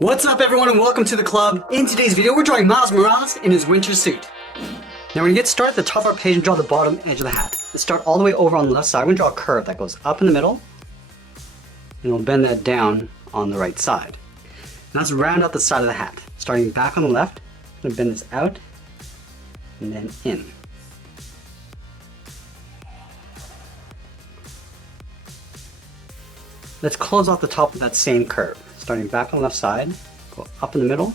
What's up everyone and welcome to the club. In today's video we're drawing Miles Morales in his winter suit. Now we're going to get started at the top of our page and draw the bottom edge of the hat. Let's start all the way over on the left side. We're going to draw a curve that goes up in the middle and we'll bend that down on the right side. Now let's round out the side of the hat. Starting back on the left, I'm going to bend this out and then in. Let's close off the top of that same curve. Starting back on the left side, go up in the middle,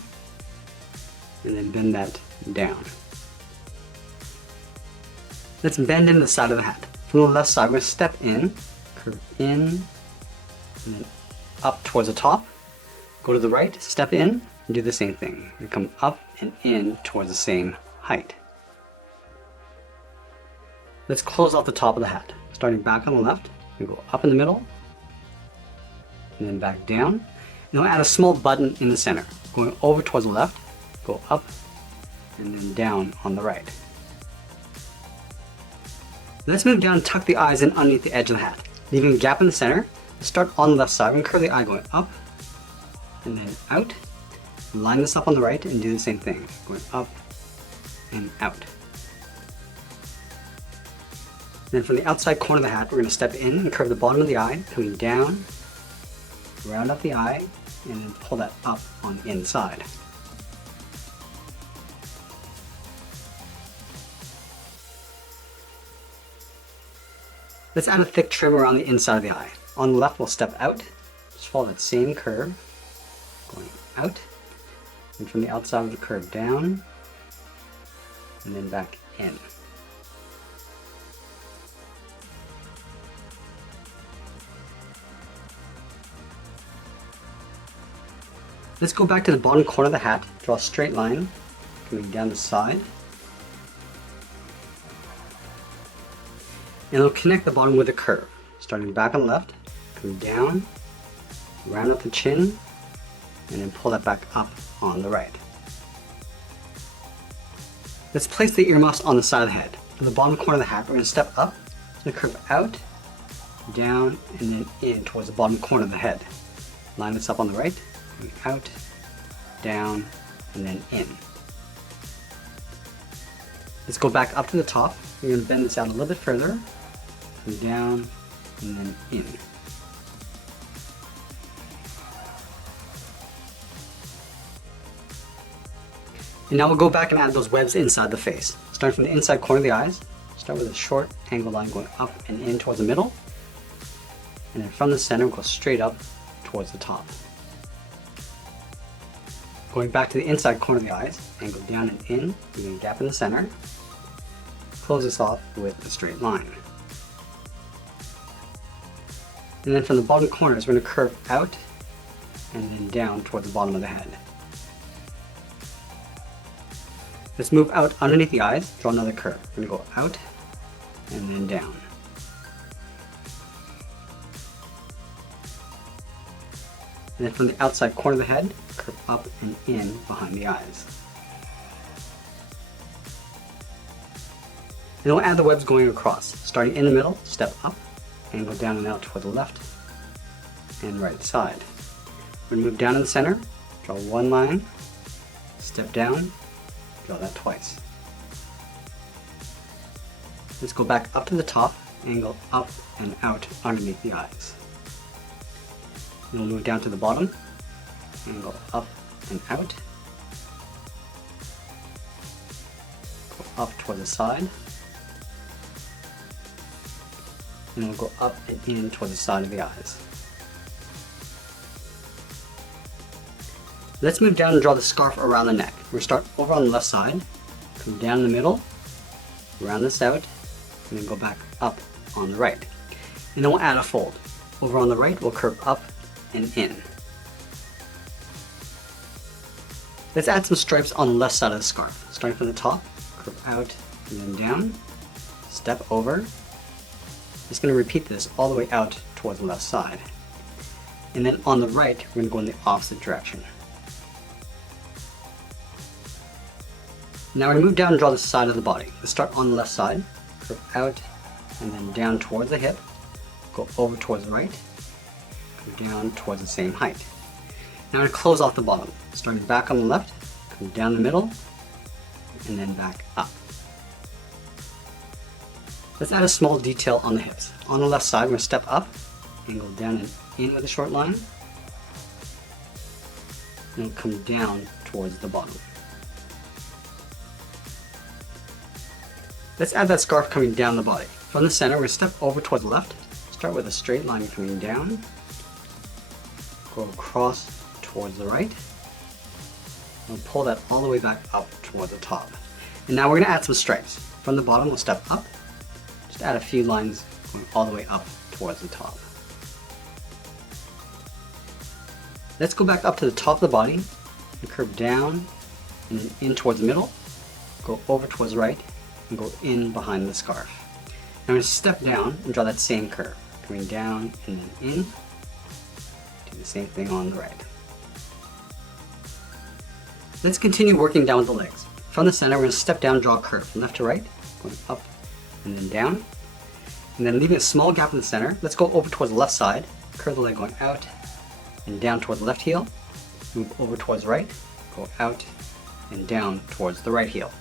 and then bend that down. Let's bend in the side of the hat. From the left side, we're going to step in, curve in, and then up towards the top. Go to the right, step in, and do the same thing. You come up and in towards the same height. Let's close off the top of the hat. Starting back on the left, we go up in the middle, and then back down. And we'll add a small button in the center. Going over towards the left, go up, and then down on the right. Let's move down and tuck the eyes in underneath the edge of the hat. Leaving a gap in the center, start on the left side. We're going to curve the eye going up, and then out. Line this up on the right and do the same thing. Going up and out. Then from the outside corner of the hat, we're going to step in and curve the bottom of the eye, coming down, round up the eye, and then pull that up on the inside. Let's add a thick trim around the inside of the eye. On the left, we'll step out, just follow that same curve, going out, and from the outside of the curve down, and then back in. Let's go back to the bottom corner of the hat, draw a straight line, coming down the side. And it'll connect the bottom with a curve. Starting back on the left, come down, round up the chin, and then pull that back up on the right. Let's place the earmuffs on the side of the head. From the bottom corner of the hat, we're going to step up, so curve out, down, and then in towards the bottom corner of the head. Line this up on the right. Out, down, and then in. Let's go back up to the top. We're going to bend this out a little bit further. Come down, and then in. And now we'll go back and add those webs inside the face. Starting from the inside corner of the eyes, start with a short angle line going up and in towards the middle. And then from the center, we'll go straight up towards the top. Going back to the inside corner of the eyes, angle down and in, leaving a gap in the center. Close this off with a straight line. And then from the bottom corners, we're going to curve out and then down toward the bottom of the head. Let's move out underneath the eyes, draw another curve. We're going to go out and then down. And then from the outside corner of the head, curve up and in behind the eyes. And we'll add the webs going across. Starting in the middle, step up, and go down and out toward the left and right side. We're going to move down in the center, draw one line, step down, draw that twice. Let's go back up to the top, angle up and out underneath the eyes. And we'll move down to the bottom, and go up and out, go up toward the side, and we'll go up and in toward the side of the eyes. Let's move down and draw the scarf around the neck. We'll start over on the left side, come down the middle, round this out, and then go back up on the right. And then we'll add a fold. Over on the right, we'll curve up and in. Let's add some stripes on the left side of the scarf. Starting from the top, curve out and then down, step over. Just going to repeat this all the way out towards the left side. And then on the right, we're going to go in the opposite direction. Now we're going to move down and draw the side of the body. Let's start on the left side, curve out and then down towards the hip, go over towards the right, come down towards the same height. Now I'm going to close off the bottom, starting back on the left, come down the middle, and then back up. Let's add a small detail on the hips. On the left side, we're going to step up and go down and in with a short line, and come down towards the bottom. Let's add that scarf coming down the body. From the center, we're going to step over towards the left, start with a straight line coming down, go across towards the right, and pull that all the way back up toward the top. And now we're going to add some stripes. From the bottom, we'll step up, just add a few lines going all the way up towards the top. Let's go back up to the top of the body and curve down and then in towards the middle, go over towards the right, and go in behind the scarf. Now I'm going to step down and draw that same curve, coming down and then in. Do the same thing on the right. Let's continue working down with the legs. From the center, we're going to step down and draw a curve from left to right, going up and then down. And then leaving a small gap in the center, let's go over towards the left side, curve the leg going out and down towards the left heel, move over towards the right, go out and down towards the right heel.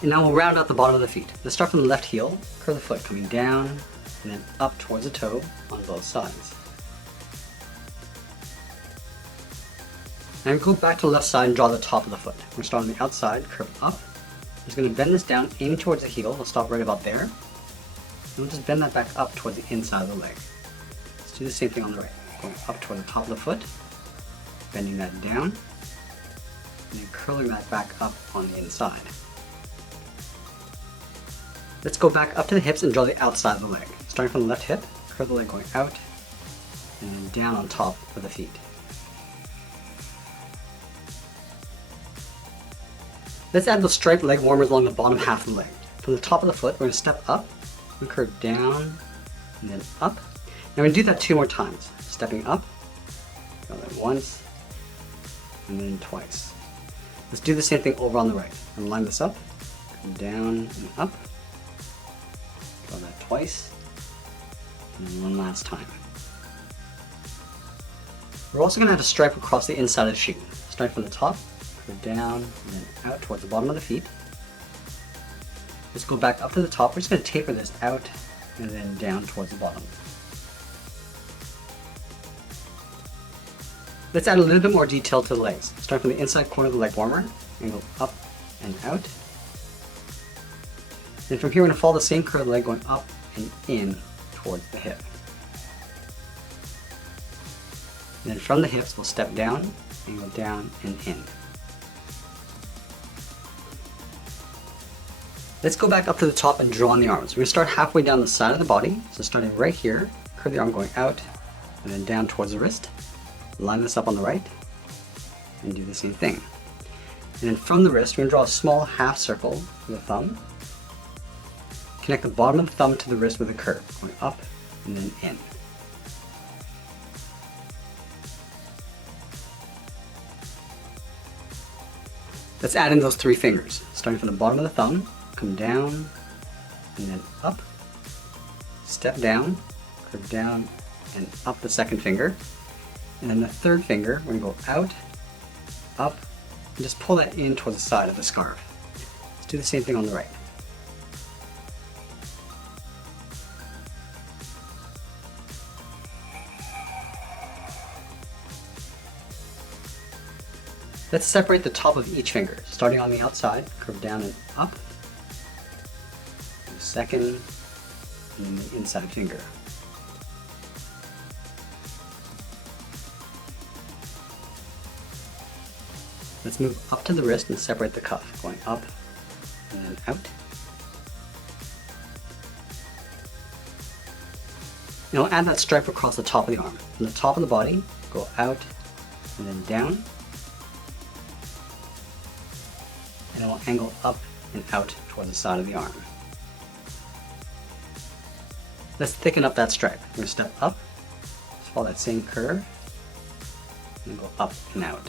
And now we'll round out the bottom of the feet. Let's start from the left heel, curve the foot coming down and then up towards the toe on both sides. Now go back to the left side and draw the top of the foot. We're starting on the outside, curve up. I'm just going to bend this down, aiming towards the heel. We'll stop right about there. And we'll just bend that back up towards the inside of the leg. Let's do the same thing on the right. Going up toward the top of the foot, bending that down, and then curling that back up on the inside. Let's go back up to the hips and draw the outside of the leg. Starting from the left hip, curve the leg going out, and then down on top of the feet. Let's add those striped leg warmers along the bottom half of the leg. From the top of the foot, we're going to step up and curve down and then up. Now we're going to do that 2 more times. Stepping up, go that once, and then twice. Let's do the same thing over on the right. And line this up, come down and up, go that twice, and then one last time. We're also going to have a stripe across the inside of the shoe. Start from the top, curve down, and then out towards the bottom of the feet. Let's go back up to the top. We're just going to taper this out and then down towards the bottom. Let's add a little bit more detail to the legs. Start from the inside corner of the leg warmer and go up and out. And from here we're going to follow the same curve of the leg going up and in towards the hip. And then from the hips we'll step down and go down and in. Let's go back up to the top and draw on the arms. We're going to start halfway down the side of the body. So starting right here, curve the arm going out and then down towards the wrist. Line this up on the right and do the same thing. And then from the wrist, we're going to draw a small half circle with the thumb. Connect the bottom of the thumb to the wrist with a curve, going up and then in. Let's add in those 3 fingers. Starting from the bottom of the thumb, come down and then up, step down, curve down and up the second finger. And then the third finger, we're going to go out, up, and just pull that in towards the side of the scarf. Let's do the same thing on the right. Let's separate the top of each finger. Starting on the outside, curve down and up, the second, and then the inside finger. Let's move up to the wrist and separate the cuff, going up and then out. And we'll add that stripe across the top of the arm. From the top of the body, go out and then down. And it will angle up and out towards the side of the arm. Let's thicken up that stripe. We're going to step up, just follow that same curve, and go up and out.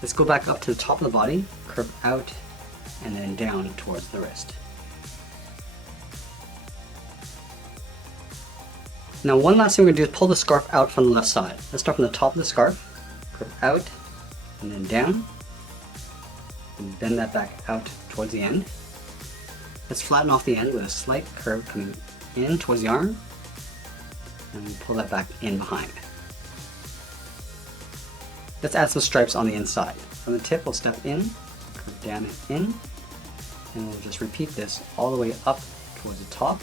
Let's go back up to the top of the body, curve out, and then down towards the wrist. Now one last thing we're going to do is pull the scarf out from the left side. Let's start from the top of the scarf, curve out, and then down, and bend that back out towards the end. Let's flatten off the end with a slight curve coming in towards the arm, and we pull that back in behind. Let's add some stripes on the inside. From the tip, we'll step in, curve down and in, and we'll just repeat this all the way up towards the top.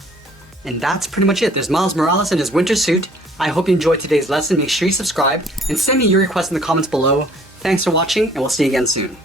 And that's pretty much it. There's Miles Morales in his winter suit. I hope you enjoyed today's lesson. Make sure you subscribe and send me your requests in the comments below. Thanks for watching, and we'll see you again soon.